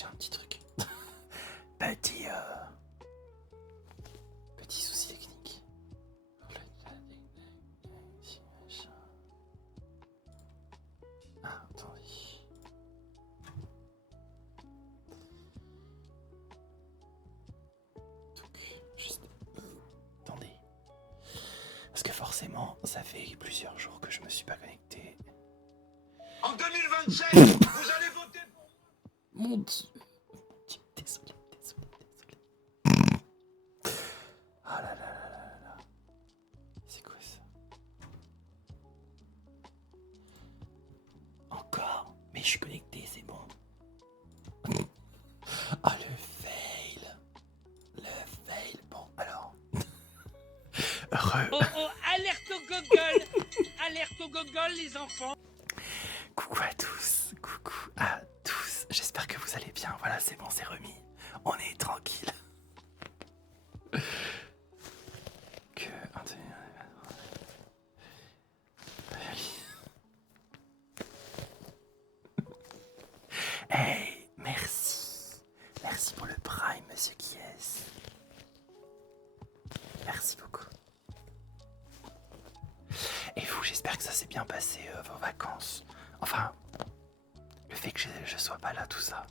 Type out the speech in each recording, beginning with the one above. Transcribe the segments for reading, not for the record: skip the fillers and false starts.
j'ai un petit truc. Petit souci technique. Ah, attendez. Donc, juste... Attendez. Parce que forcément, ça fait plusieurs jours que je me suis pas connecté. En 2027, vous allez voter pour... Mon Dieu. Désolé. Ah là là là là là. C'est quoi ça? Encore? Mais je suis connecté, c'est bon. Ah, le fail. Bon, alors. Heureux. Oh, alerte au gogol. Alerte au gogol, les enfants. Coucou à tous. Coucou à tous. J'espère que vous allez bien. Voilà, c'est bon, c'est remis. On est tranquille. Hey, merci. Merci pour le Prime, monsieur Kies. Merci beaucoup. Et vous, j'espère que ça s'est bien passé vos vacances. Enfin, le fait que je sois pas là, tout ça.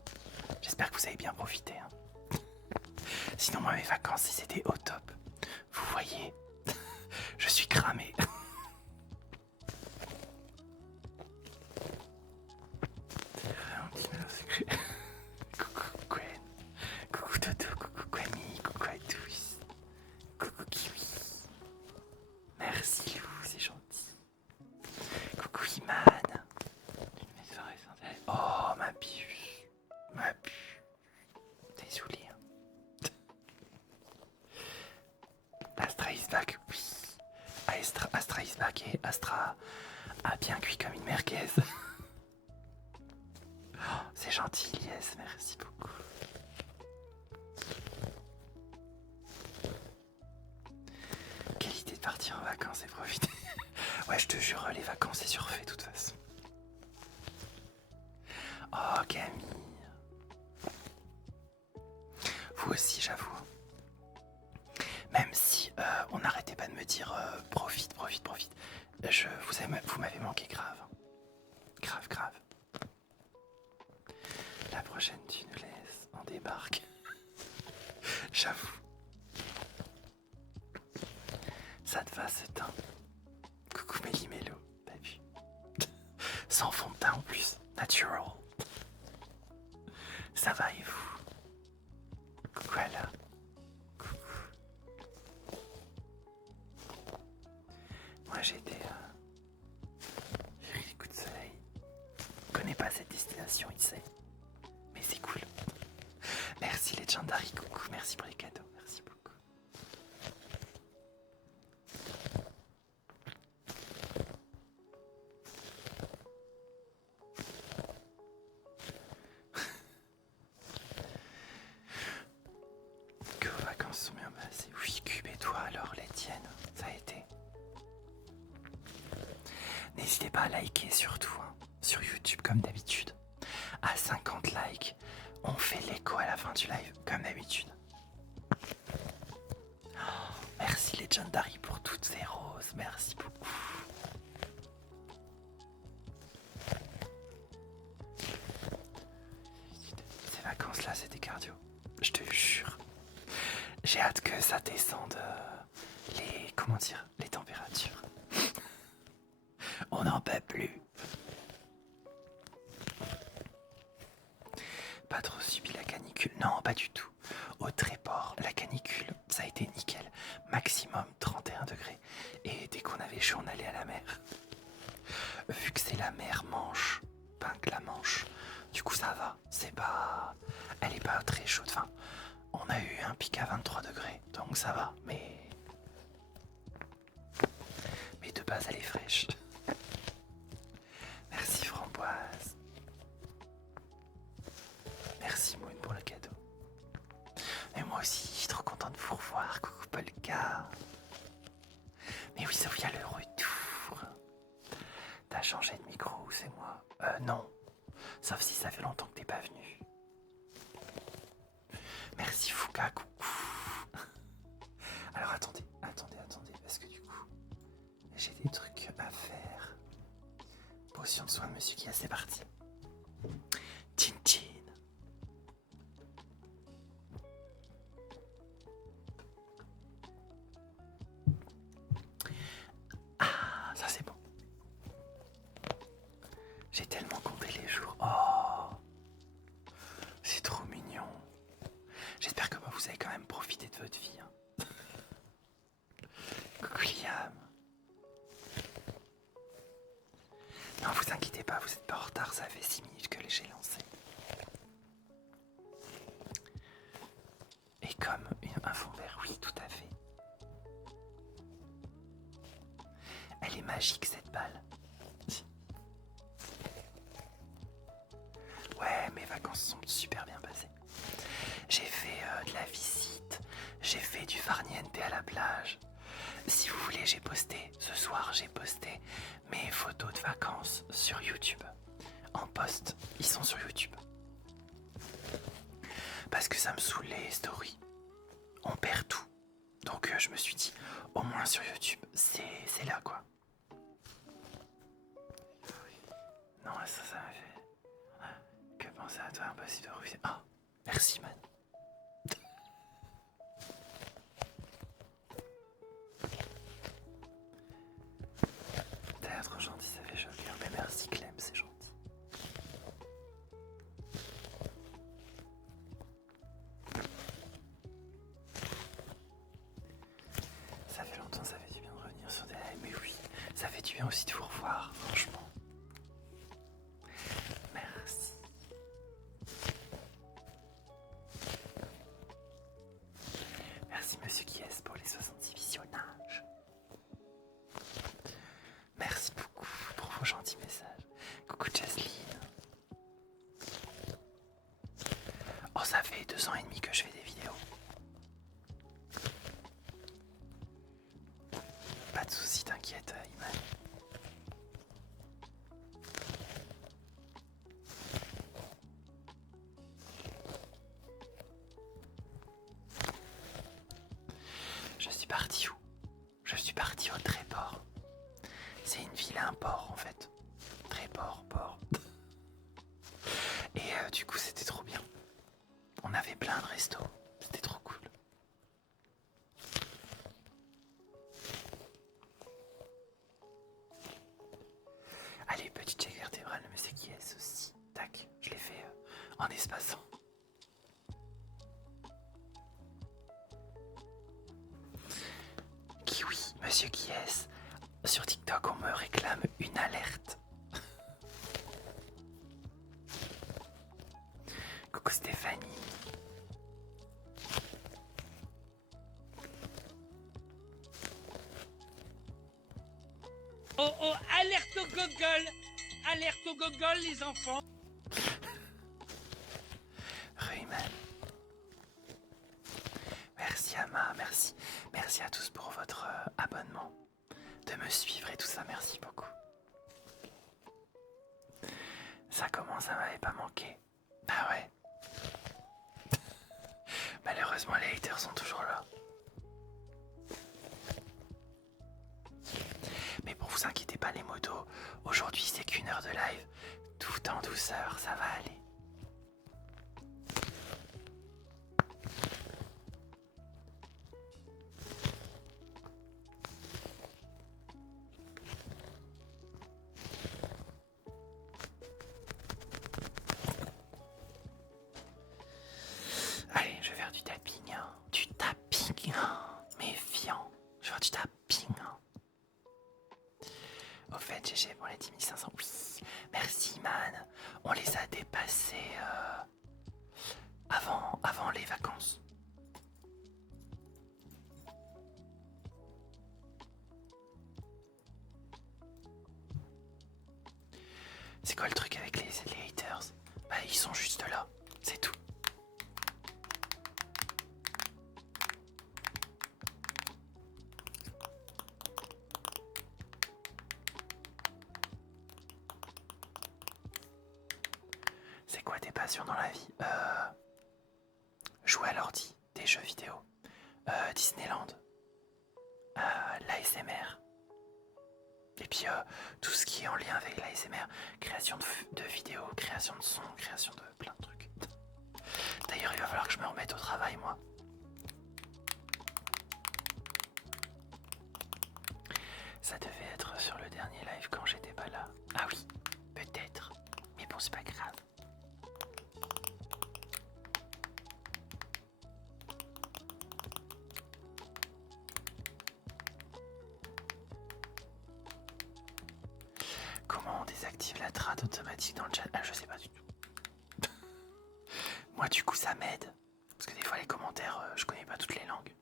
J'espère que vous avez bien profité. Hein. Sinon, moi, mes vacances, c'était au top. Vous voyez, je suis cramé. Coucou Gwen, coucou Toto, coucou Gwenny, coucou à tous, coucou Kiwi. Merci Lou, c'est gentil. Coucou Iman. Oh ma puce, désolé. Hein. Astra is back, oui. Astra is back et Astra a bien cuit comme une merguez. Oh, c'est gentil, yes, merci beaucoup. Quelle idée de partir en vacances et profiter. Ouais, je te jure, les vacances, c'est surfait de toute façon. Oh, Camille. Vous aussi, j'avoue. Même si on n'arrêtait pas de me dire profite. Vous m'avez manqué grave. Grave. La prochaine, tu nous laisses, on débarque. J'avoue. Ça te va ce teint? Coucou Méli-Mélo, t'as vu? Sans fond de teint en plus, natural. Ça va et vous? Coucou Alain. Coucou. Moi j'étais les coups de soleil. Je connais pas cette destination, il sait. Mais c'est cool. Merci Legendary, coucou, merci pour les cadeaux, merci beaucoup. Que vos vacances sont bien passées. Oui, Cube et toi alors, les tiennes, ça a été. N'hésitez pas à liker surtout, hein, sur YouTube comme d'habitude. À 50 likes, on fait l'écho à la fin du live, comme d'habitude. Oh, merci Legendary pour toutes ces roses, merci beaucoup. Ces vacances-là, c'était cardio, je te jure. J'ai hâte que ça descende les températures. On n'en peut plus. Pas trop subi la canicule? Non, pas du tout. Au Tréport, la canicule, ça a été nickel. Maximum 31 degrés. Et dès qu'on avait chaud, on allait à la mer. Vu que c'est la mer Manche, que la Manche, du coup ça va. Elle est pas très chaude. Enfin, on a eu un pic à 23 degrés, donc ça va. Mais de base, elle est fraîche. Merci Framboise. Merci Moon pour le cadeau. Mais moi aussi, je suis trop content de vous revoir. Coucou Polka. Mais oui, Sophia, le retour. T'as changé de micro ou c'est moi? Non. Sauf si ça fait longtemps que t'es pas venu. Merci Fouca, coucou. Alors attendez, parce que du coup, j'ai des trucs à faire. Potion de soin de Monsieur Kia, c'est parti. Chin chin. Ah, ça c'est bon. J'ai tellement compté les jours. Oh, c'est trop mignon. J'espère que vous avez quand même profité de votre vie. Hein. Coucou Liam. Non, vous inquiétez pas, vous n'êtes pas en retard, ça fait 6 minutes que j'ai lancé. Et comme un fond vert, oui, tout à fait. Elle est magique cette balle. Ouais, mes vacances sont super bien passées. J'ai fait de la visite, j'ai fait du farniente à la plage. Si vous voulez, ce soir j'ai posté mes photos de vacances sur YouTube. En post, ils sont sur YouTube. Parce que ça me saoule les stories. On perd tout. Donc je me suis dit, au moins sur YouTube, c'est là quoi. Non, ça m'a fait... Que penser à toi, impossible de refuser. Ah, merci man. T'as l'air trop gentil, ça fait chaud le cœur. Mais merci Clem, c'est gentil. Ça fait longtemps, ça fait du bien de revenir sur des lives. Mais oui, ça fait du bien aussi de vous revoir, franchement. Merci. Merci Monsieur Kies pour les 66 visionnages. Merci beaucoup pour vos gentils messages. Coucou Jasline. Oh, ça fait 2 ans et demi que je fais des vidéos. Pas de soucis, t'inquiète, Iman. Je suis parti où? Je suis parti au Tréport. C'est une ville à un port en fait. Tréport, port. Et du coup c'était trop bien. On avait plein de restos. C'était trop cool. Allez, petite chaîne vertébrale, mais c'est qui est-ce aussi? Tac, je l'ai fait en espaçant. Kiwi, monsieur qui est-ce? Sur TikTok, on me réclame une alerte. Coucou Stéphanie. Oh oh, alerte au gogol. Alerte au gogol, les enfants. Ruyman. Merci Ama, merci. Merci à tous pour votre abonnement. De me suivre et tout ça, merci beaucoup. Ça commence, ça m'avait pas manqué. Bah ouais. Malheureusement, les haters sont toujours là. Mais bon, vous inquiétez pas les motos. Aujourd'hui, c'est qu'1 heure de live. Tout en douceur, ça va aller. Allez, je vais faire du tapping. Hein. Du tapping. Hein. Méfiant. Je vais faire du tapping. Hein. Au fait, GG pour les 10 500. Oui, merci man. On les a dépassés avant les vacances. C'est quoi le truc avec les haters? Bah, ils sont juste là. C'est tout. C'est quoi tes passions dans la vie? jouer à l'ordi, des jeux vidéo, Disneyland, l'ASMR. Et puis tout ce qui est en lien avec l'ASMR, création de vidéos, création de sons, création de plein de trucs. D'ailleurs, il va falloir que je me remette au travail, moi. Ça devait être sur le dernier live quand j'étais pas là. Ah oui, peut-être. Mais bon, c'est pas grave. Comment on désactive la trad automatique dans le chat? Ah, je sais pas du tout. Moi, du coup, ça m'aide. Parce que des fois, les commentaires, je connais pas toutes les langues.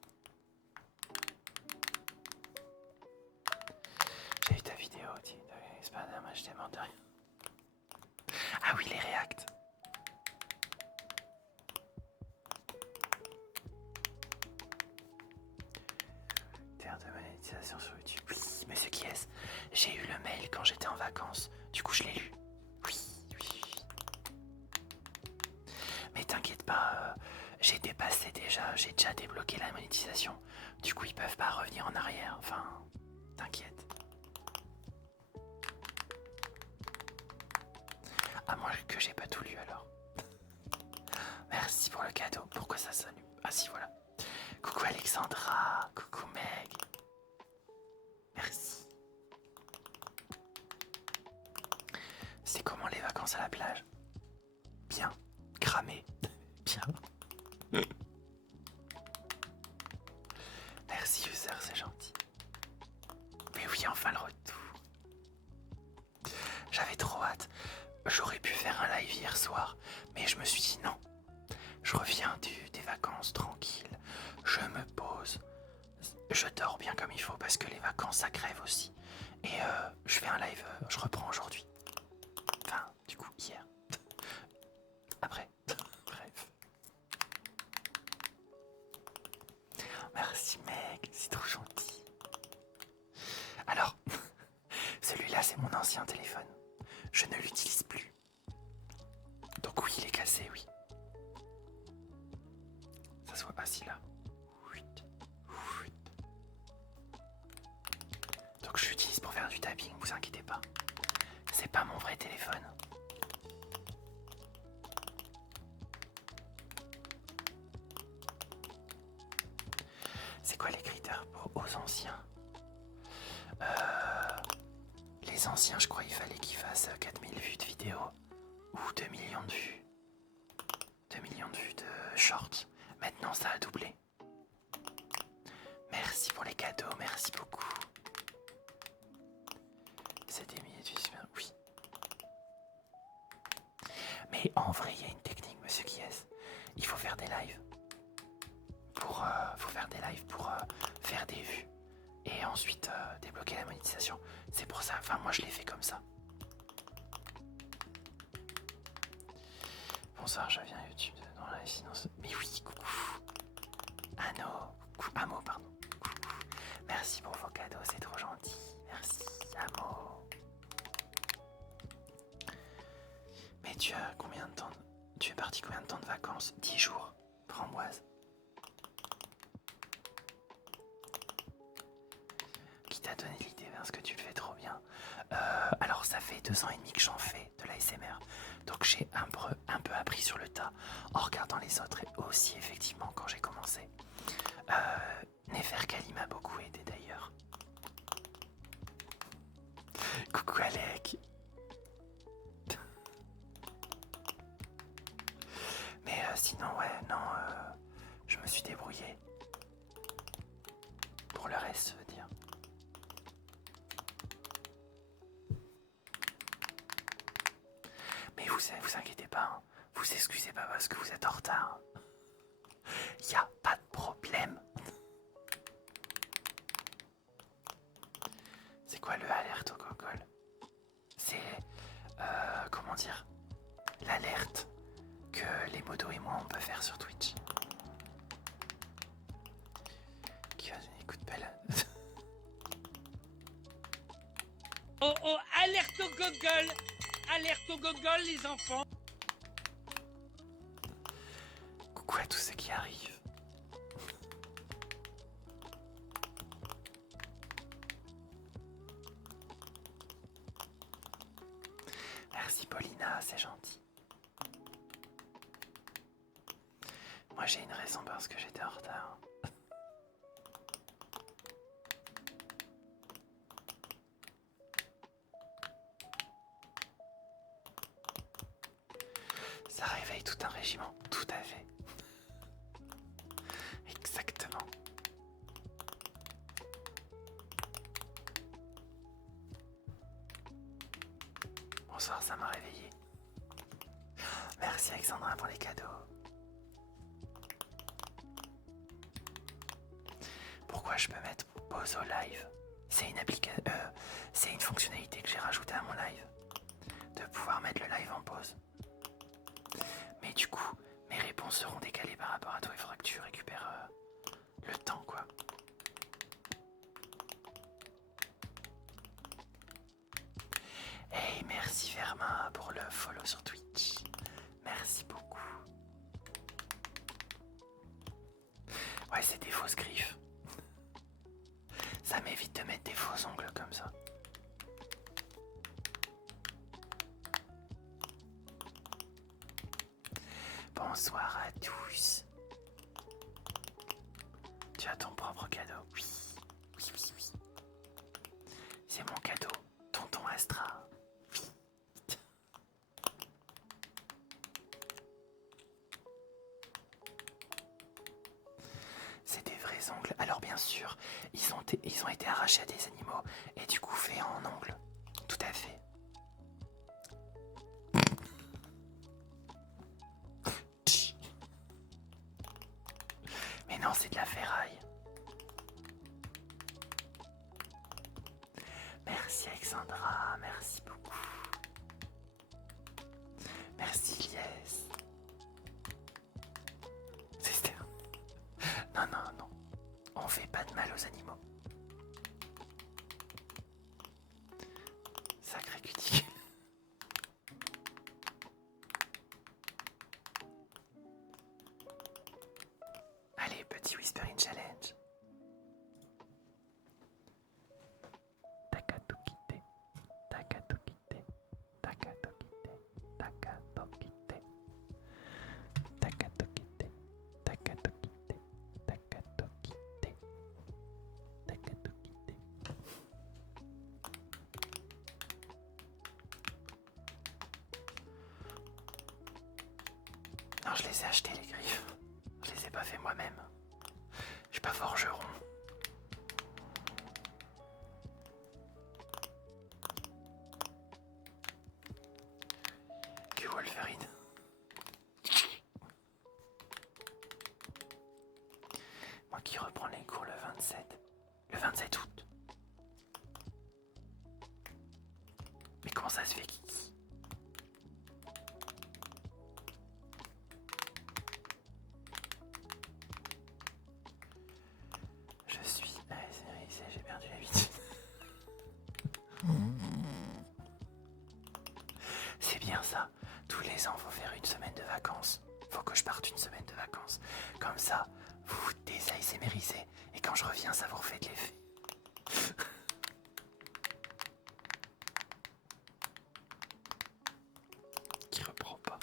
J'ai vu ta vidéo, c'est pas dommage, j'étais mort de rien. Ah oui, les réacts. Terre de monétisation sur YouTube. Oui, monsieur qui est-ce? J'ai eu le mail quand j'étais en vacances. Du coup, je l'ai lu. Oui. Mais t'inquiète pas, j'ai dépassé déjà, j'ai déjà débloqué la monétisation. Du coup, ils peuvent pas revenir en arrière. Enfin, t'inquiète. À moins que j'ai pas tout lu alors. Merci pour le cadeau. Pourquoi ça s'allume? Ah si, voilà. Coucou Alexandra. Coucou Meg. Merci. C'est comment les vacances à la plage? Bien. Cramé. Bien. Merci user, c'est gentil. Mais oui, enfin le retour. J'avais trop hâte. J'aurais pu faire un live hier soir, mais je me suis dit non. Je reviens des vacances tranquille. Je me pose. Je dors bien comme il faut parce que les vacances ça crève aussi. Et je fais un live, je reprends aujourd'hui. Enfin, du coup, hier. Après. Bref. Merci mec, c'est trop gentil. Alors, celui-là c'est mon ancien téléphone. Je ne l'utilise plus. Donc oui, il est cassé, oui. Ça soit assis là. Donc je l'utilise pour faire du tapping, vous inquiétez pas. C'est pas mon vrai téléphone. C'est quoi les critères aux anciens? Les anciens, je crois il fallait qu'ils fassent 4000 vues de vidéo ou 2 millions de vues. 2 millions de vues de shorts. Maintenant ça a doublé. Merci pour les cadeaux, merci beaucoup. C'était minutes, oui. Mais en vrai, il y a une technique, monsieur Kies. Il faut faire des lives. Faut faire des lives pour faire des vues. Et ensuite débloquer la monétisation. C'est pour ça, enfin moi je l'ai fait comme ça. Bonsoir, je viens à YouTube dans la finance. Mais oui, coucou. Amo, pardon. Coucou. Merci pour vos cadeaux, c'est trop gentil. Merci, Amo. Mais tu as combien de temps? Tu es parti combien de temps de vacances? 10 jours. Framboise. Qui t'a donné l'idée parce que tu le fais trop bien. Alors ça fait 2 ans et demi que j'en fais de l'ASMR. Donc j'ai un peu appris sur le tas en regardant les autres et aussi effectivement quand j'ai commencé. Neferkali m'a beaucoup aidé d'ailleurs. Coucou Alec. Mais sinon ouais, non, je me suis débrouillé. Pour le reste, je veux dire. Mais vous inquiétez pas, hein. Vous excusez pas parce que vous êtes en retard. Y a pas de problème. C'est quoi le alerte au gogol? C'est, comment dire, l'alerte que les modos et moi on peut faire sur Twitch. Qui va donner un coup de pelle? Oh oh, alerte au gogol! Alerte au gogol, les enfants! Coucou à tous ceux qui arrivent. Merci Paulina, c'est gentil. Moi j'ai une raison parce que j'étais en retard. Ça réveille tout un régiment, tout à fait. Exactement. Bonsoir, ça m'a réveillé. Merci Alexandra pour les cadeaux. Pourquoi je peux mettre pause au live? C'est c'est une fonctionnalité que j'ai rajoutée à mon live. De pouvoir mettre le live en pause. Mais du coup, mes réponses seront décalées par rapport à toi. Il faudra que tu récupères le temps, quoi. Hey, merci Verma pour le follow sur Twitch. Merci beaucoup. Ouais, c'est des fausses griffes. Ça m'évite de mettre des faux ongles comme ça. Bonsoir à tous. Tu as ton propre cadeau. Oui, oui, oui, oui. C'est mon cadeau, tonton Astra. Oui. C'est des vrais ongles. Alors bien sûr, ils ont été arrachés à des animaux et du coup faits en ongles. Tout à fait. Mais non, c'est de la ferraille. Merci Alexandra, merci beaucoup. Merci Lies. C'est non, non, non. On fait pas de mal aux animaux. Sacré cutie. Allez, petit Whispering Challenge. Takatokite, takatokite, takatokite, takatokite, takatokite, takatokite, takatokite, takatokite. Non, je les ai achetés les griffes. Je les ai pas fait moi-même. Je suis pas forgeron. Que Wolverine. Moi qui reprends les cours le 27. Le 27 août. Mais comment ça se fait, Kiki? Je suis ASMRisé, j'ai perdu l'habitude. C'est bien ça. Tous les ans, faut faire une semaine de vacances. Faut que je parte une semaine de vacances. Comme ça, vous vous dés-ASMRisez. Et quand je reviens, ça vous refait de l'effet. Qui reprend pas.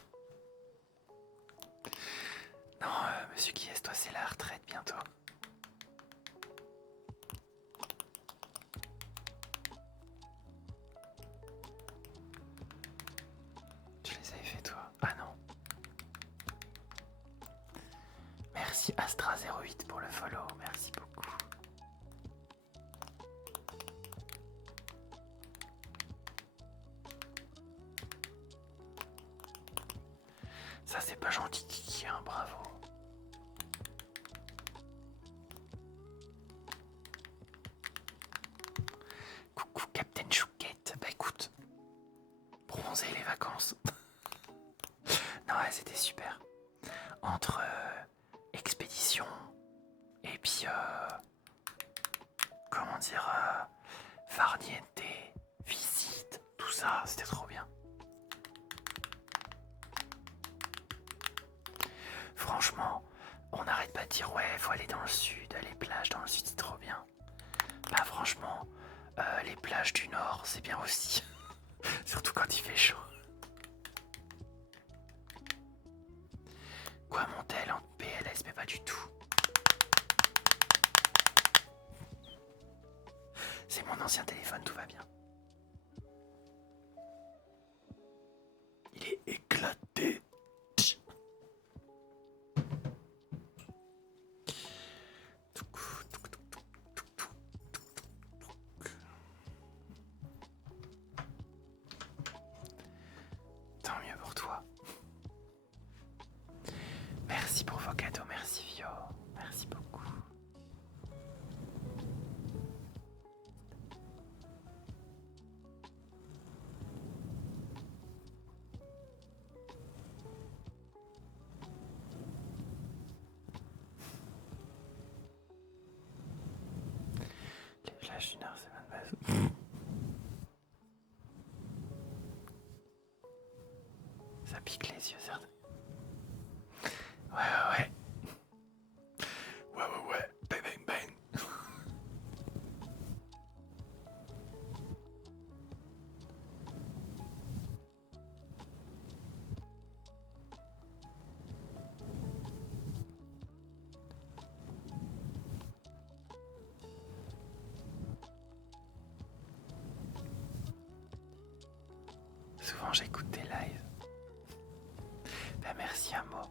Non, monsieur Kies, toi c'est la retraite bientôt. Tu les avais fait toi? Ah non. Merci Astra08 pour le follow, merci beaucoup. Ça c'est pas gentil Kiki, hein, bravo. Coucou Captain Chouquette, bah écoute, bronzer les vacances. Non, ouais, c'était super. Entre expédition et puis comment dire farniente, visite, tout ça, c'était trop bien. Franchement, le sud, les plages dans le sud c'est trop bien. Bah franchement, les plages du nord c'est bien aussi. Surtout quand il fait chaud. Quoi mon tel en PLS, mais pas du tout. C'est mon ancien téléphone, tout va bien. Il est éclaté. Tant mieux pour toi. Merci pour vos cadeaux, merci Vio. Merci beaucoup. Les plages du Nord, c'est pas de base. Ça pique les yeux, certes. Ouais. Ouais. Bang, bang, bang. Souvent j'écoute tes lives. Ben merci à moi.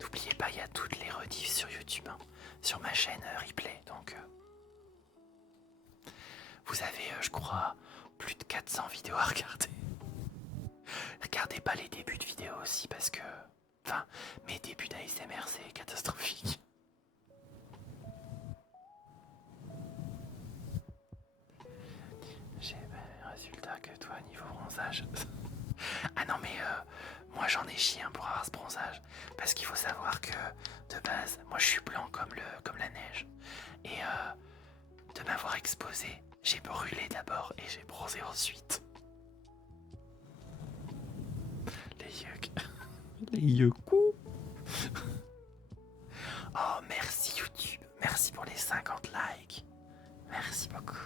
N'oubliez pas, il y a toutes les rediffs sur YouTube, hein, sur ma chaîne replay. Donc vous avez, je crois, plus de 400 vidéos à regarder. Regardez pas les débuts de vidéos aussi parce que, enfin, mes débuts d'ASMR c'est catastrophique. J'ai le même résultat que toi niveau bronzage. Ah non mais moi j'en ai chié pour avoir ce bronzage. Parce qu'il faut savoir que de base, moi je suis blanc comme la neige. Et de m'avoir exposé, j'ai brûlé d'abord et j'ai bronzé ensuite. Les yeux. Les yeux coups. Oh merci YouTube. Merci pour les 50 likes. Merci beaucoup.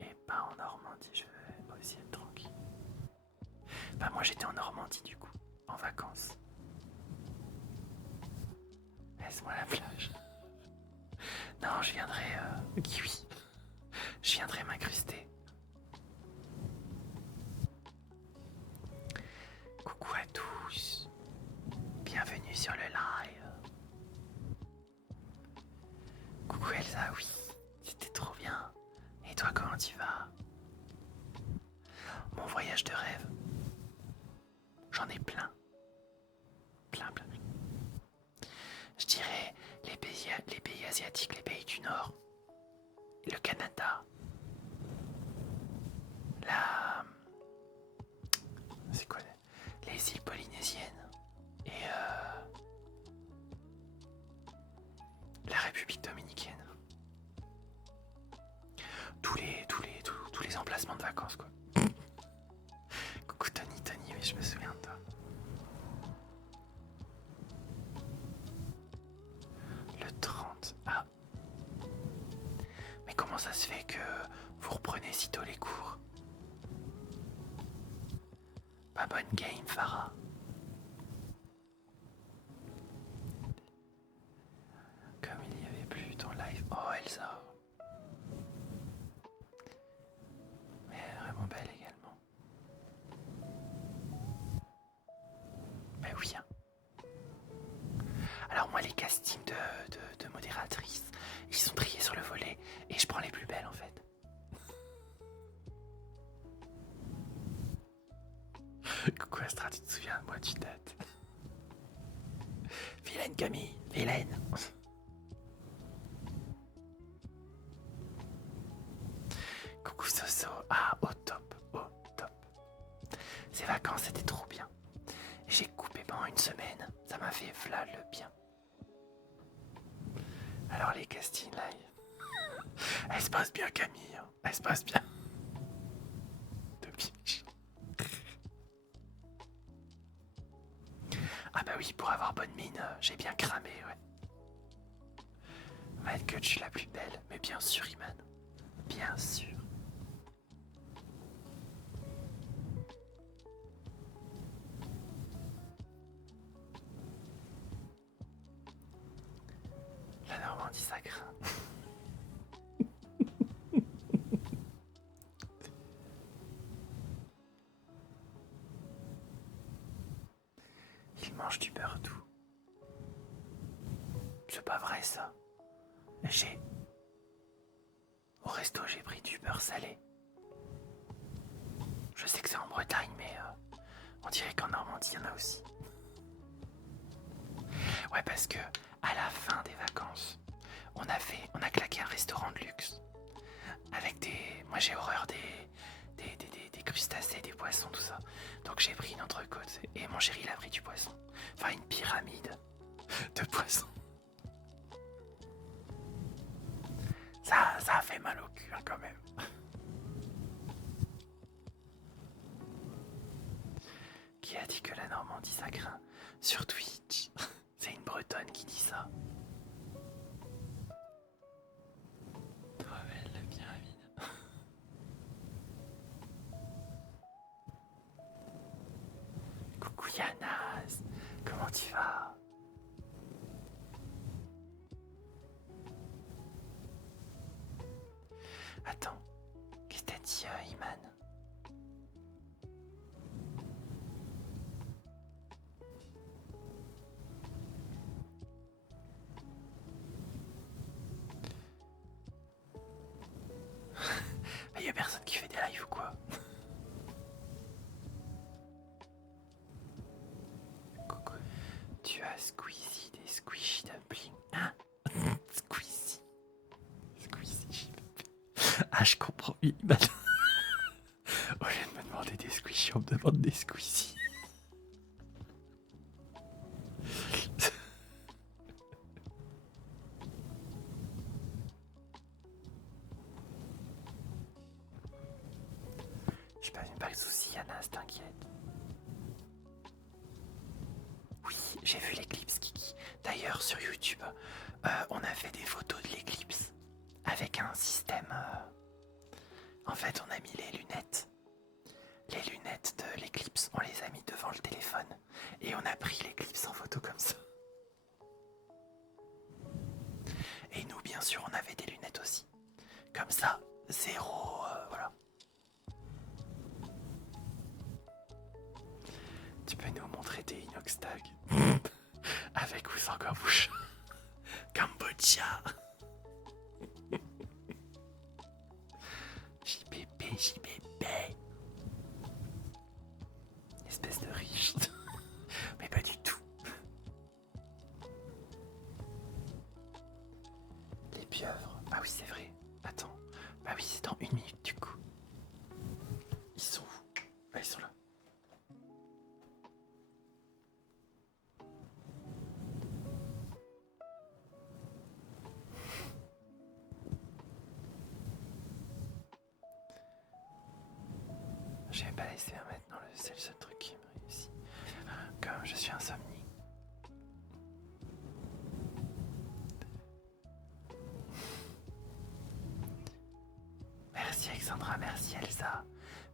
Et pas en Normandie, je vais aussi être tranquille. Bah moi j'étais en Normandie du coup, en vacances. Laisse-moi la plage. Non, je viendrai... kiwi. Je viendrai m'incruster. Coucou à tous. Bienvenue sur le live. Coucou Elsa, oui. C'était trop bien. Et toi, comment tu vas? Mon voyage de rêve. J'en ai plein. Plein. Je dirais les pays asiatiques, les pays du Nord. Le Canada. C'est quoi les îles polynésiennes. Et la République dominicaine. Tous les emplacements de vacances, quoi. Coucou Tony, oui, je me souviens de toi. Le 30. Ah. Mais comment ça se fait que vous reprenez sitôt les cours? Pas bonne game, Farah. Comme il n'y avait plus ton live. Oh, Elsa. Mais elle est vraiment belle également. Mais oui. Hein. Alors moi, les castings de modératrices, ils sont triés sur le volet et je prends les plus belles en fait. Coucou Astra, tu te souviens de moi, tu dates. Vilaine Camille, vilaine. Coucou Soso, ah au top. Ces vacances c'était trop bien. J'ai coupé pendant une semaine, ça m'a fait fla le bien. Alors les castings live, elle se passe bien Camille, hein. Elle se passe bien. De biche. pour avoir bonne mine, j'ai bien cramé, ouais. On va être que je suis la plus belle, mais bien sûr, Iman. Bien sûr. La Normandie, ça craint. Il mange du beurre doux. C'est pas vrai ça. Au resto, j'ai pris du beurre salé. Je sais que c'est en Bretagne, mais on dirait qu'en Normandie, il y en a aussi. Ouais, parce que à la fin des vacances, on a claqué un restaurant de luxe. Avec moi j'ai horreur des crustacés, des poissons, tout ça. Donc j'ai pris une entrecôte et mon chéri il a pris du poisson. Enfin une pyramide de poissons. Ça a fait mal au cul hein, quand même. Qui a dit que la Normandie ça craint? Sur Twitch. C'est une Bretonne qui dit ça. Oh, elle l'a bien vide. Coucou Yanas, comment tu vas? Attends, qu'est-ce que t'as dit Iman? Mais y a personne qui fait des lives ou quoi? Coucou. Tu as Squeezie des squishy dumplings. Hein? Squeezie. Squeezy. Ah, je comprends. Oui, bah... Au lieu de me demander des squishy, on me demande des squeezie. Je pas de soucis, Yanas, t'inquiète. Oui, j'ai vu l'éclipse, Kiki. D'ailleurs, sur YouTube, on a fait des photos de l'éclipse avec un système. En fait, on a mis les lunettes. Les lunettes de l'éclipse, on les a mis devant le téléphone et on a pris l'éclipse en photo comme ça. Et nous, bien sûr, on avait des lunettes aussi. Comme ça, zéro, voilà. Tu peux nous montrer tes inox tags avec ou sans garbouche. Cambodgia. JBB, JBB. Espèce de riche. Mais pas du tout. Les pieuvres. Ah oui, c'est vrai. Attends. Bah oui, c'est dans 1 minute du coup. Ils sont où? Ah, ils sont là. Je vais pas laisser un maintenant, c'est le seul truc qui me réussit. Comme je suis insomniaque. Merci Alexandra, merci Elsa.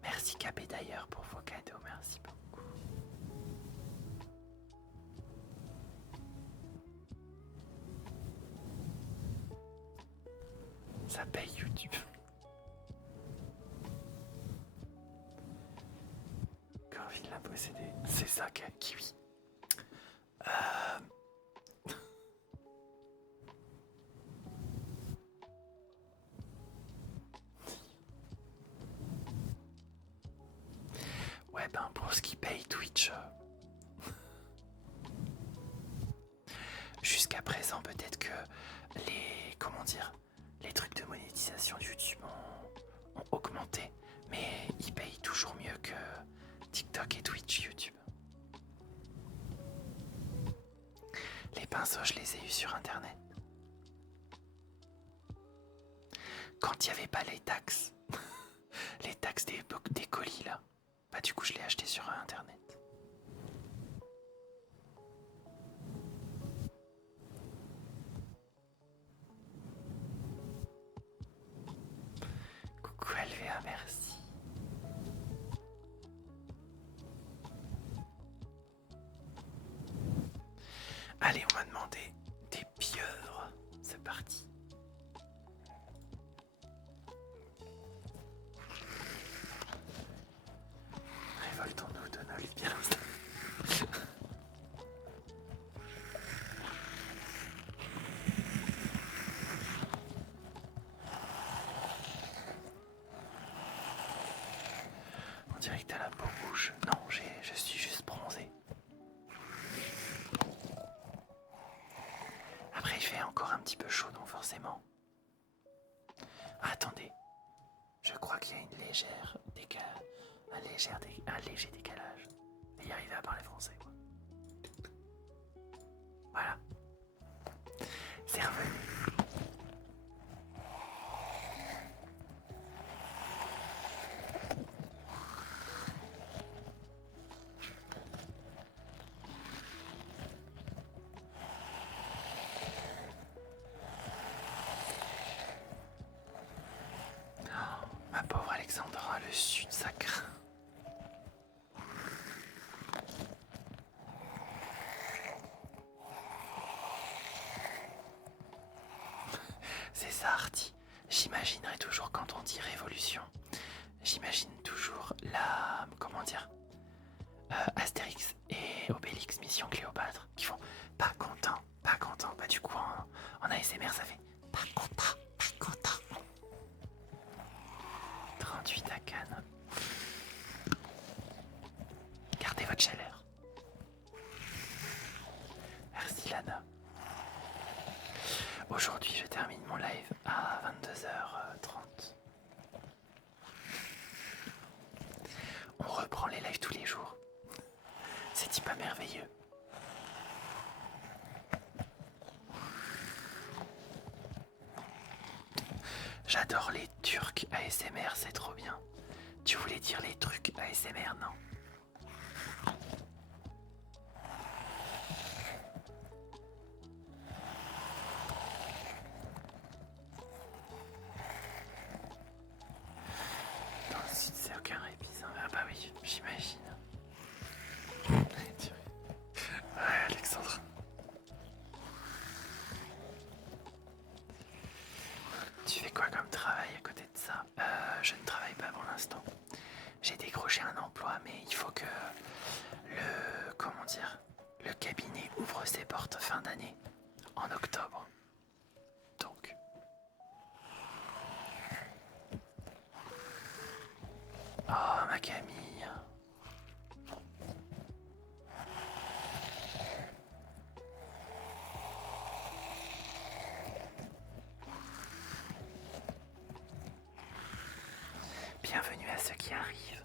Merci Capé d'ailleurs pour vos cadeaux, merci beaucoup. Ça paye YouTube. Corvin l'a possédé, c'est ça Kiwi. Ouais ben pour ce qui paye Twitch, jusqu'à présent peut-être que les trucs de monétisation de YouTube ont augmenté, mais ils payent toujours mieux que TikTok et Twitch YouTube. Les pinceaux je les ai eus sur internet. Quand il n'y avait pas les taxes, les taxes des colis là, bah du coup je l'ai acheté sur internet. Coucou Alvéa, merci. Allez, on m'a demandé des pieuvres. C'est parti. Révoltons-nous de nos vies bien installés. On dirait que t'as la peau rouge. Non, je suis juste bronzé. Après, il fait encore un petit peu chaud, donc forcément. Ah, attendez. Je crois qu'il y a une légère un léger décalage. Et y arriver à parler français, quoi. Voilà. C'est revenu. Oh, ma pauvre Alexandra, le sud, ça craint. C'est ça, Artie. J'imaginerai toujours quand on dit révolution. J'imagine toujours la... comment dire, Astérix et Obélix Mission Cléopâtre qui font pas content, pas content. Bah du coup en ASMR ça fait pas content, pas content. 38 à Cannes. Gardez votre chaleur. Merci Lana. Aujourd'hui je termine mon live à 22h30. On reprend les lives tous les jours. C'est-il pas merveilleux? J'adore les Turcs ASMR, c'est trop bien. Tu voulais dire les trucs ASMR, non? Dans le sud, c'est aucun répit. Ah bah oui, j'imagine. Ouais, Alexandre. Tu fais quoi comme travail à côté de ça? Je ne travaille pas pour l'instant. J'ai décroché un emploi, mais il faut que comment dire, le cabinet ouvre ses portes fin d'année, en octobre. Donc. Oh, ma Camille. Bienvenue à ceux qui arrivent.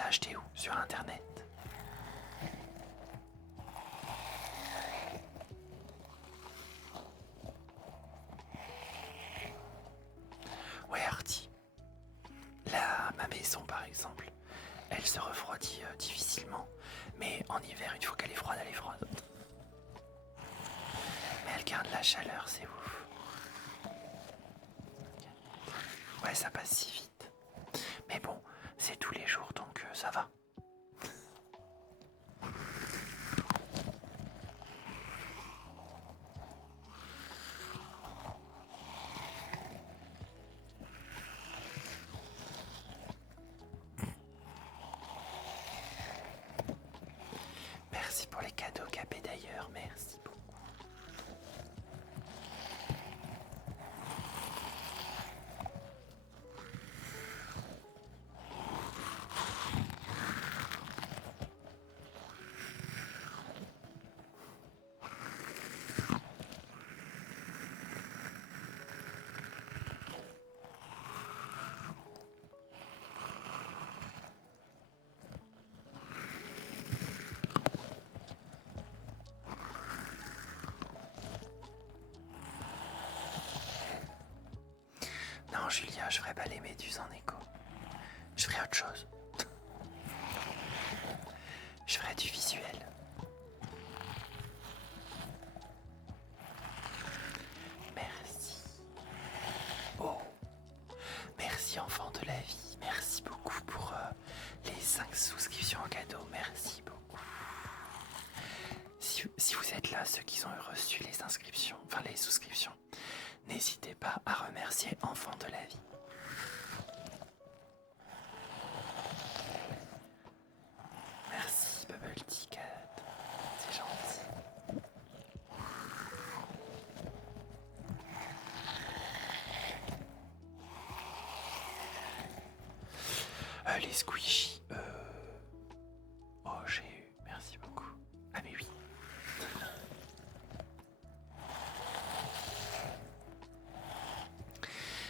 as achetés où? Sur internet? Ouais Artie, ma maison par exemple, elle se refroidit difficilement, mais en hiver une fois qu'elle est froide, elle est froide. Mais elle garde la chaleur, c'est ouf. Ouais, ça passe si vite. Mais bon, c'est tous les jours donc ça va. Merci pour les cadeaux capés d'ailleurs, merci beaucoup. Non Julia, je ferai pas les méduses en écho. Je ferai autre chose. Je ferai du visuel. Merci. Oh, merci enfant de la vie. Merci beaucoup pour les 5 souscriptions en cadeau. Merci beaucoup. Si vous êtes là, ceux qui ont reçu les inscriptions, enfin les souscriptions, n'hésitez pas à remercier enfant de la vie. Merci Bubble Tea Cat, c'est gentil. Les squishies, oh j'ai eu, merci beaucoup. Ah mais oui.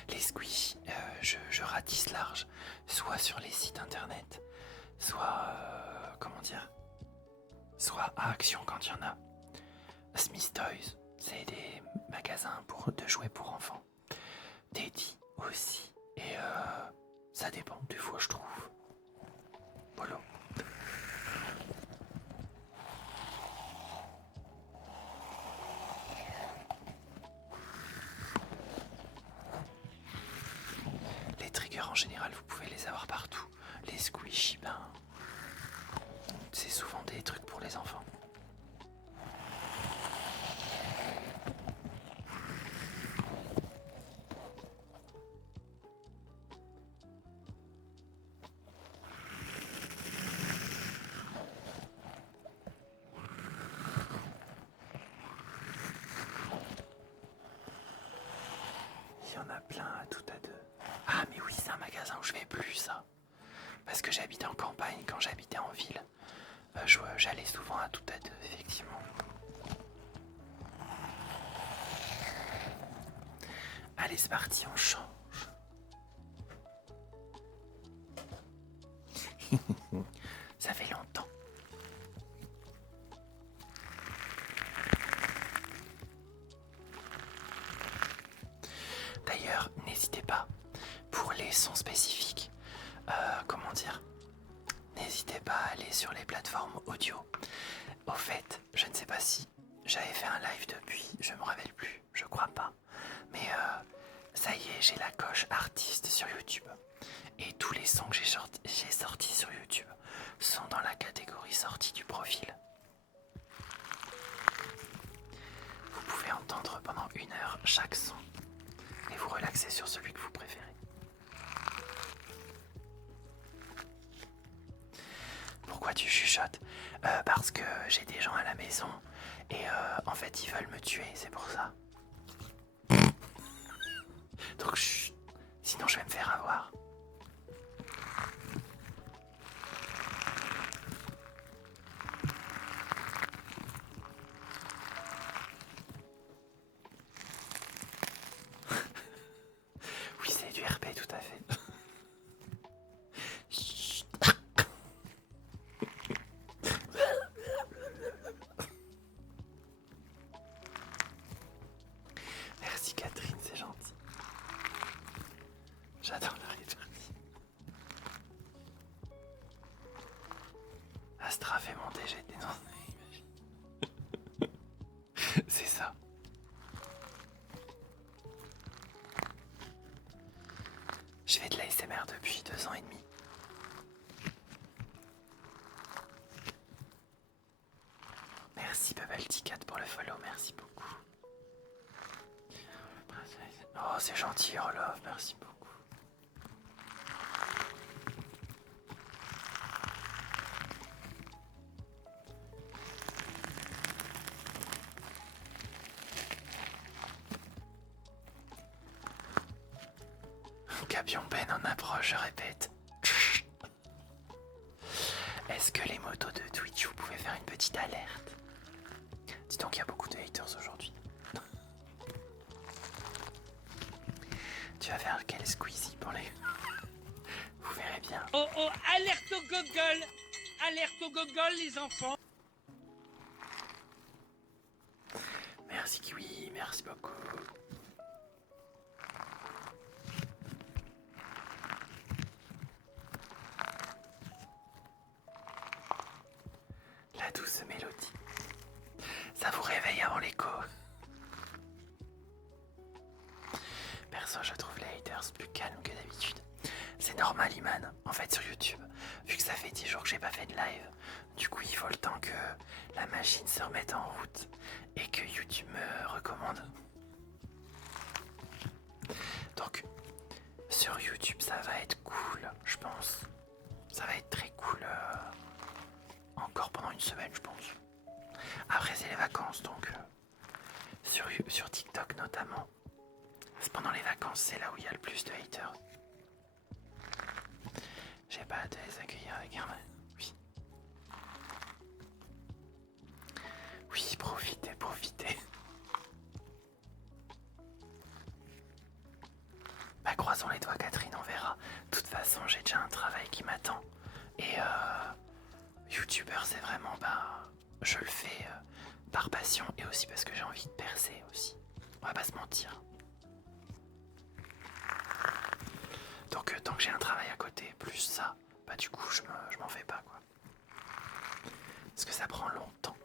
Les squishies, je ratisse large, soit sur les sites internet, soit, comment dire, soit à Action quand il y en a. Smith Toys, c'est des magasins de jouets pour enfants. Teddy aussi, et ça dépend des fois je trouve. Voilà. Les triggers en général, vous pouvez les avoir partout. Les squishies, ben, c'est souvent des trucs pour les enfants. Il y en a plein à tout à deux. Ah mais oui, c'est un magasin où je vais plus ça. Parce que j'habitais en campagne quand j'habitais en ville. J'allais souvent à tout à deux, effectivement. Allez, c'est parti, on change. Ça fait longtemps. D'ailleurs, n'hésitez pas, pour les sons spécifiques, comment dire, n'hésitez pas à aller sur les plateformes audio. Au fait, je ne sais pas si j'avais fait un live depuis, je me rappelle plus, je crois pas. Mais ça y est, j'ai la coche artiste sur YouTube. Et tous les sons que j'ai sortis sur YouTube sont dans la catégorie sortie du profil. Vous pouvez entendre pendant 1 heure chaque son et vous relaxer sur celui que vous préférez. Pourquoi tu chuchotes? Parce que j'ai des gens à la maison et en fait ils veulent me tuer, c'est pour ça. Donc chut, sinon je vais me faire avoir. Oui, c'est du RP tout à fait. Chut. Catherine, c'est gentil. J'adore la répartie. Astra fait monter, j'ai été dans c'est ça. Je fais de l'ASMR depuis 2 ans et demi. Merci Bubble-Cat pour le follow, merci beaucoup. Oh c'est gentil Orlov, merci beaucoup. Capion Ben en approche, je répète. Est-ce que les motos de Twitch, vous pouvez faire une petite alerte? Dis donc, il y a beaucoup de haters aujourd'hui. Tu vas faire quel squeezie pour les... Vous verrez bien. Oh oh, alerte au gogol! Alerte au gogol, les enfants! Merci Kiwi, merci beaucoup. La douce mélodie. Ça vous réveille avant l'écho. Perso, je trouve les haters plus calmes que d'habitude. C'est normal, Iman. En fait, sur YouTube, vu que ça fait 10 jours que j'ai pas fait de live, du coup, il faut le temps que la machine se remette en route et que YouTube me recommande. Donc, sur YouTube, ça va être cool, je pense. Ça va être très cool encore pendant une semaine, je pense. Après, c'est les vacances, donc sur TikTok notamment. C'est pendant les vacances, c'est là où il y a le plus de haters. J'ai pas hâte de les accueillir avec un... Oui. Oui, profitez, profitez. Bah croisons les doigts Catherine, on verra. De toute façon, j'ai déjà un travail qui m'attend. Et YouTubeur, c'est vraiment... je le fais par passion et aussi parce que j'ai envie de percer aussi. On va pas se mentir. Donc tant que j'ai un travail à côté, plus ça, bah du coup je m'en fais pas quoi. Parce que ça prend longtemps.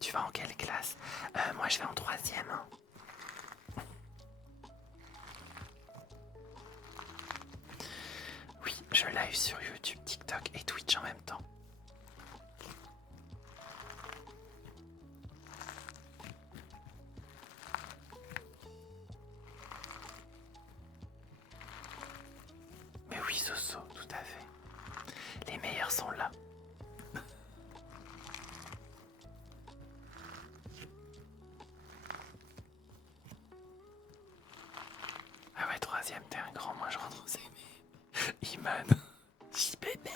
Tu vas en quelle classe? Moi je vais en 3e. Hein. Oui, je live sur YouTube, TikTok et Twitch en même temps. Mais oui, Soso, tout à fait. Les meilleurs sont là. Ah ouais, 3e, t'es un grand, moi je rentre en CM. Iman, JBB.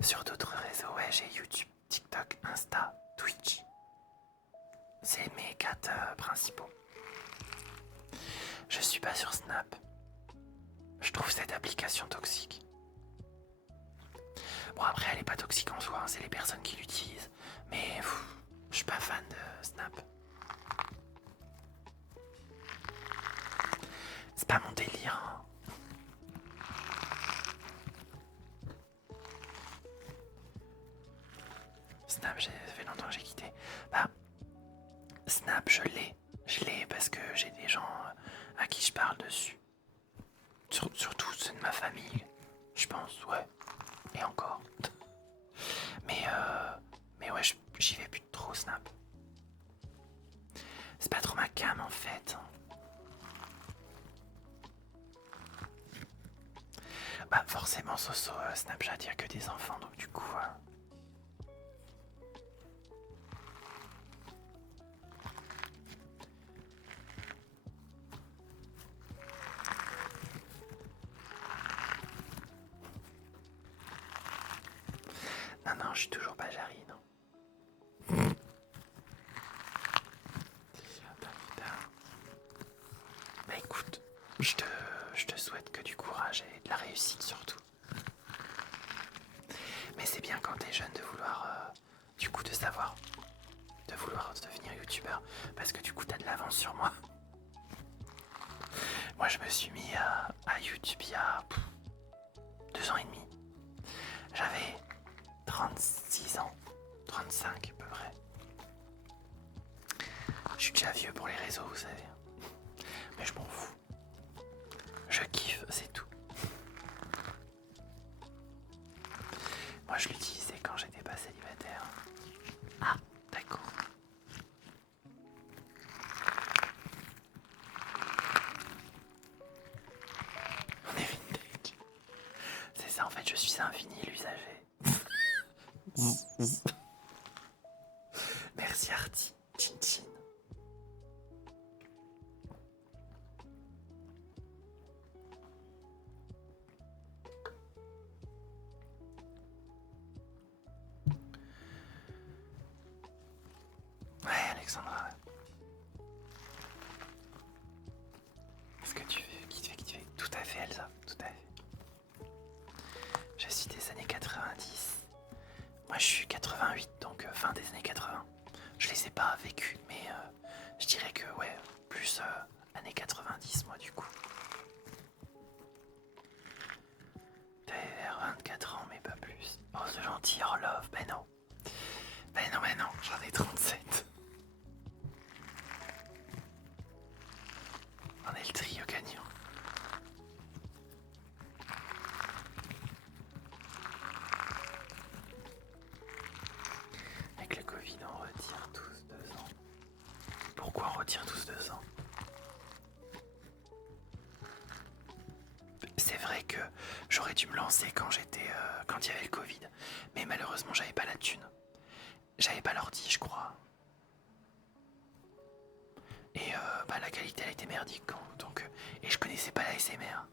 Sur d'autres réseaux, ouais, j'ai YouTube, TikTok, Insta, Twitch. C'est mes 4 principaux. Je suis pas sur Snap. Je trouve cette application toxique. Bon après elle est pas toxique en soi, hein, c'est les personnes qui l'utilisent. Mais je suis pas fan de Snap. C'est pas mon délire. Hein. Snap, ça fait longtemps que j'ai quitté. Snap, je l'ai parce que j'ai des gens à qui je parle dessus. Surtout ceux de ma famille, je pense, ouais. Et encore. Mais ouais, j'y vais plus trop Snap. C'est pas trop ma cam en fait. Bah forcément Soso, Snapchat, il y a que des enfants, donc du coup... Non, je suis toujours pas Jarry, non. Bah écoute, je te souhaite que du courage et de la réussite surtout. Mais c'est bien quand t'es jeune de vouloir, du coup, de savoir, de vouloir devenir youtubeur, parce que du coup, t'as de l'avance sur moi. Moi, je me suis mis à YouTube il y a 2 ans et demi. J'avais 36 ans, 35 à peu près. Je suis déjà vieux pour les réseaux, vous savez. Mais je m'en fous. Je kiffe, c'est tout. Moi, je l'utilisais quand j'étais pas célibataire. Ah, d'accord. On est vintage. C'est ça, en fait, je suis un vinyle usagé. Merci Artie. Chin chin. Ouais, Alexandra. Est-ce que tu fais qui te fait tout à fait, Elsa, tout à fait. Je suis des années 90. Moi, je suis 88, donc fin des années 80. Je les ai pas vécus, mais je dirais que ouais, plus années 90, moi, du coup. T'avais vers 24 ans, mais pas plus. Oh, c'est gentil, Orlov. Ben non. Ben non, j'en ai 37. On est le trio gagnant. Avec le Covid, on retire tous 2 ans. Pourquoi on retire tous 2 ans? C'est vrai que j'aurais dû me lancer quand quand il y avait le Covid, mais malheureusement j'avais pas la thune. J'avais pas l'ordi, je crois. Et la qualité elle était merdique, et je connaissais pas la SMR.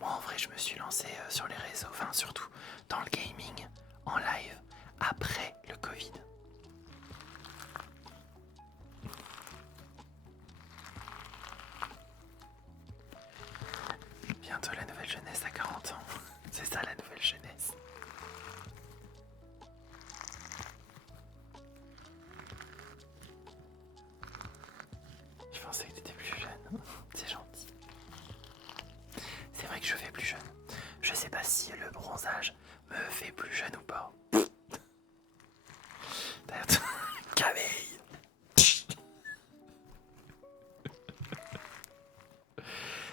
Moi en vrai je me suis lancé sur les réseaux, enfin surtout dans le gaming, en live, après le Covid. Bientôt la nouvelle jeunesse à 40 ans. C'est ça la nouvelle jeunesse. Je pensais que t'étais plus jeune. C'est gentil. C'est vrai que je fais plus jeune. Je sais pas si le bronzage me fait plus jeune ou pas. Camille.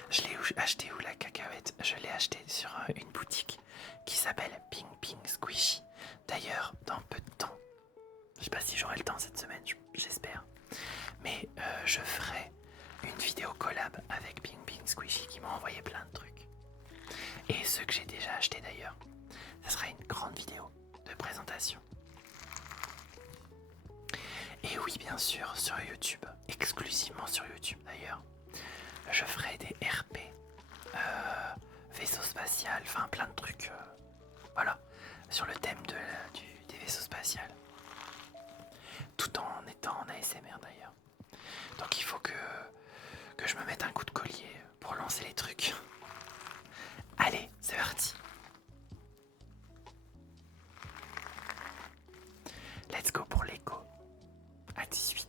Je l'ai acheté où la cacahuète? Je l'ai acheté sur une boutique qui s'appelle Ping Ping Squishy. D'ailleurs, dans peu de temps, je sais pas si j'aurai le temps cette semaine, j'espère, mais je ferai une vidéo collab avec Ping Ping Squishy qui m'a envoyé plein de trucs. Et ceux que j'ai déjà achetés d'ailleurs. Ça sera une grande vidéo de présentation. Et oui, bien sûr, sur YouTube, exclusivement sur YouTube d'ailleurs, je ferai des RP, vaisseau spatial, enfin plein de trucs, voilà, sur le thème des vaisseaux spatials. Tout en étant en ASMR d'ailleurs. Donc il faut que je me mette un coup de collier pour lancer les trucs. Allez, c'est parti. Let's go pour l'écho. À 18.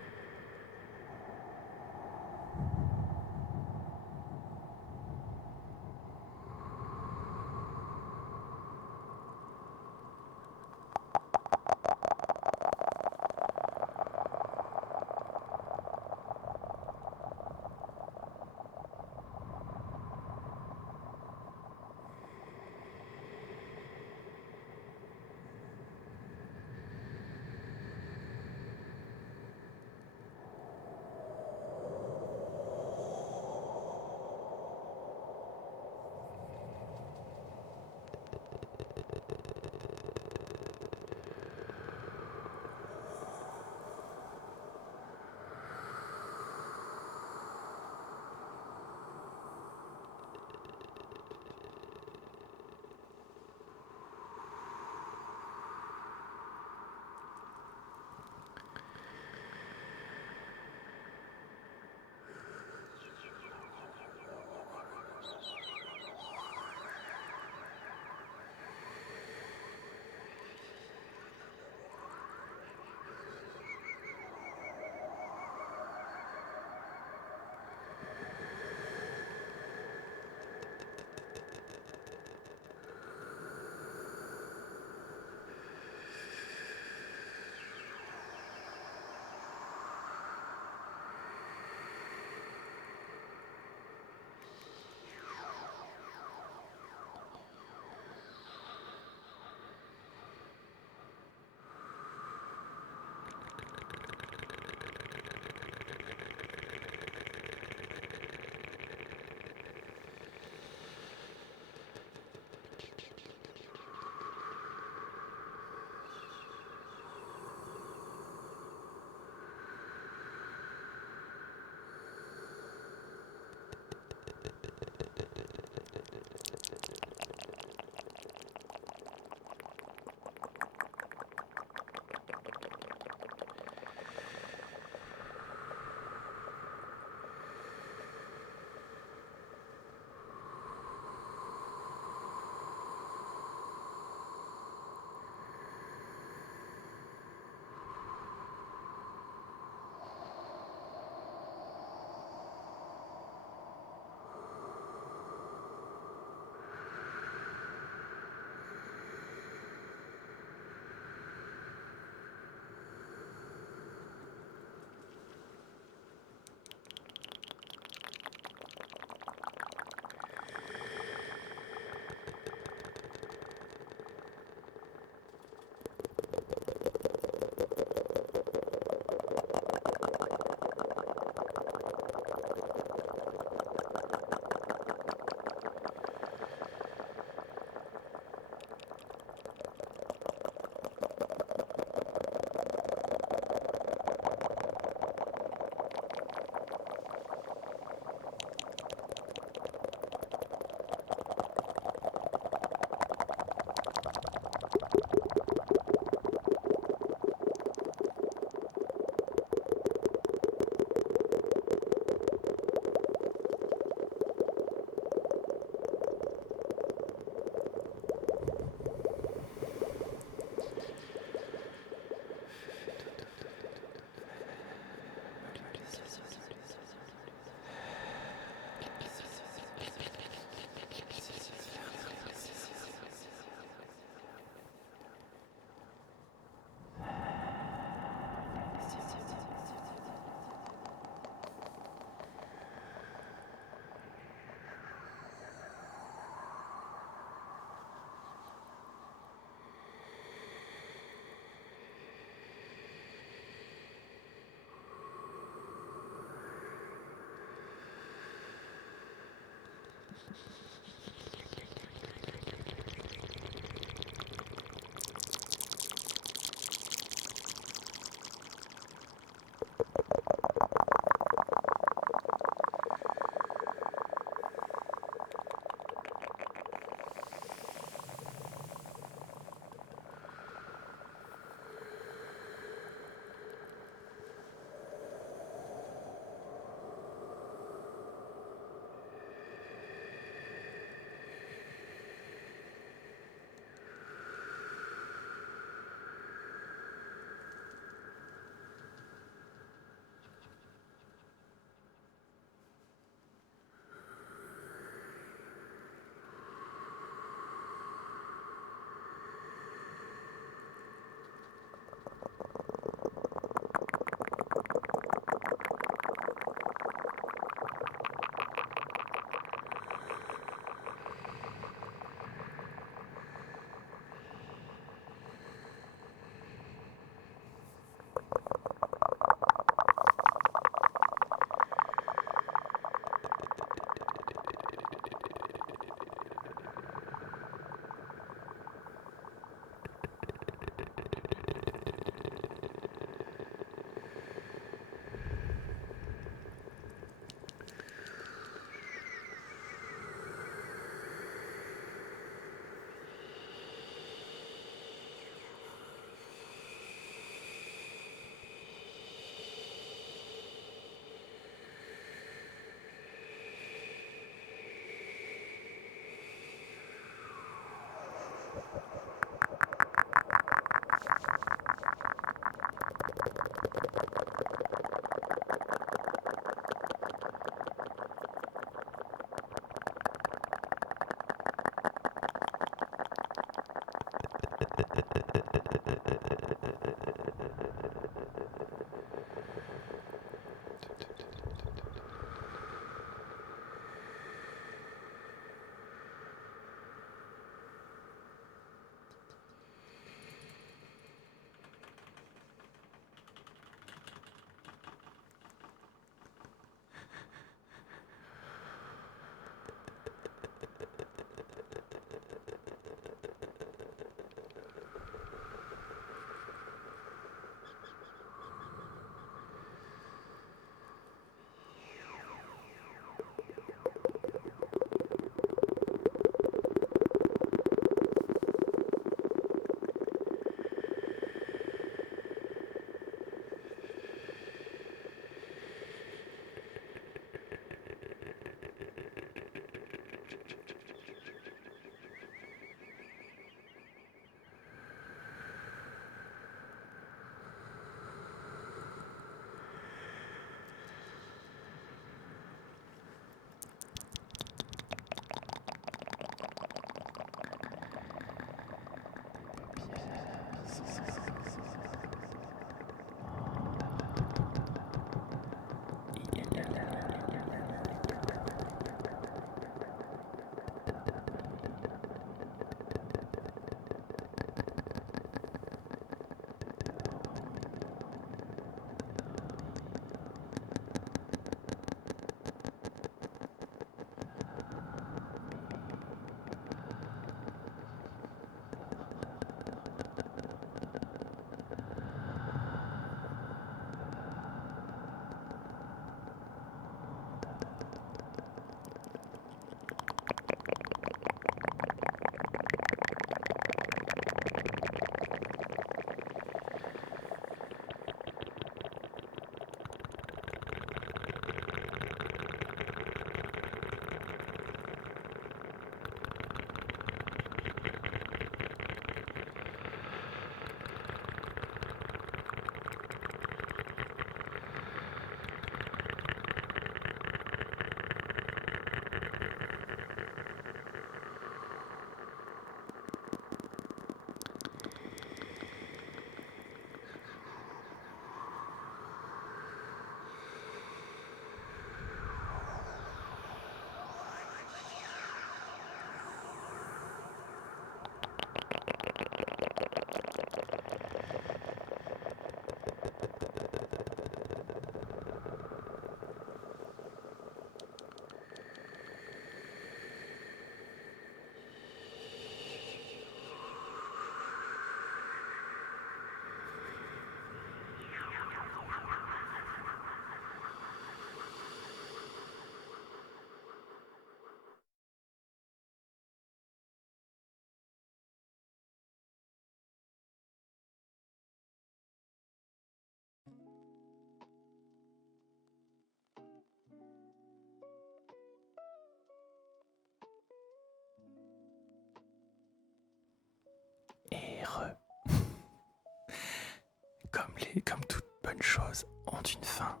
Et comme toute bonne chose ont une fin.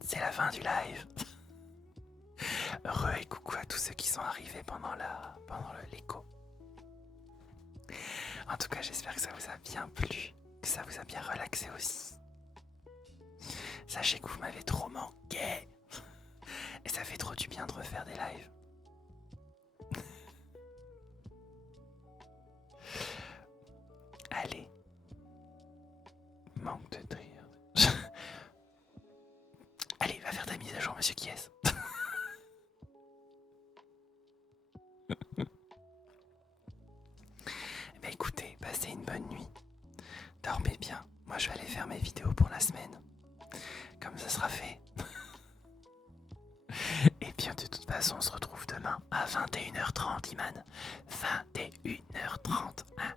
C'est la fin du live. Et coucou à tous ceux qui sont arrivés pendant l'écho. En tout cas, j'espère que ça vous a bien plu, que ça vous a bien relaxé aussi. Sachez que vous m'avez trop manqué. Et ça fait trop du bien de refaire des lives. Allez. Manque de rire. Allez, va faire ta mise à jour, monsieur qui est-ce? Ben écoutez, passez une bonne nuit. Dormez bien. Moi, je vais aller faire mes vidéos pour la semaine. Comme ça sera fait. Et bien, de toute façon, on se retrouve demain à 21h30, Iman. 21h30, hein.